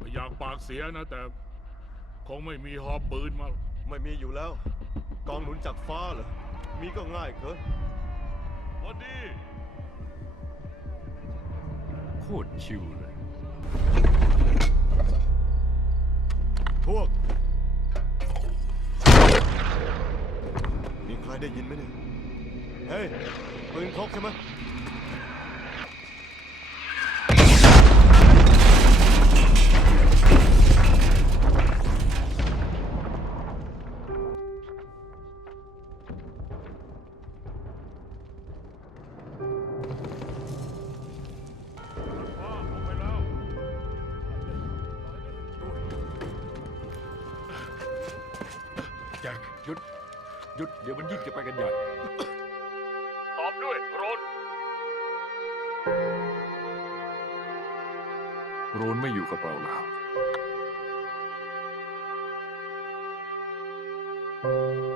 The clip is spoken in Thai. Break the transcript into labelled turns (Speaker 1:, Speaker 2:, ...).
Speaker 1: ไม่อยากปากเสียนะแต่คงไม่มีหอบปืนมา
Speaker 2: ไม่มีอยู่แล้ว กองหนุนจากฟ้าเหรอ มีก็ง่ายเกิน
Speaker 1: วันนี้
Speaker 3: โคตรชิวเลย
Speaker 2: พวก มีใครได้ยินไหมเนี่ย เฮ้ย ปืนพกใช่ไหม
Speaker 3: แจ็คหยุด หยุด เดี๋ยวมันยิ่งจะไปกันใหญ่
Speaker 1: ตอบด้วยโรน
Speaker 3: โรนไม่อยู่กับเราแล้ว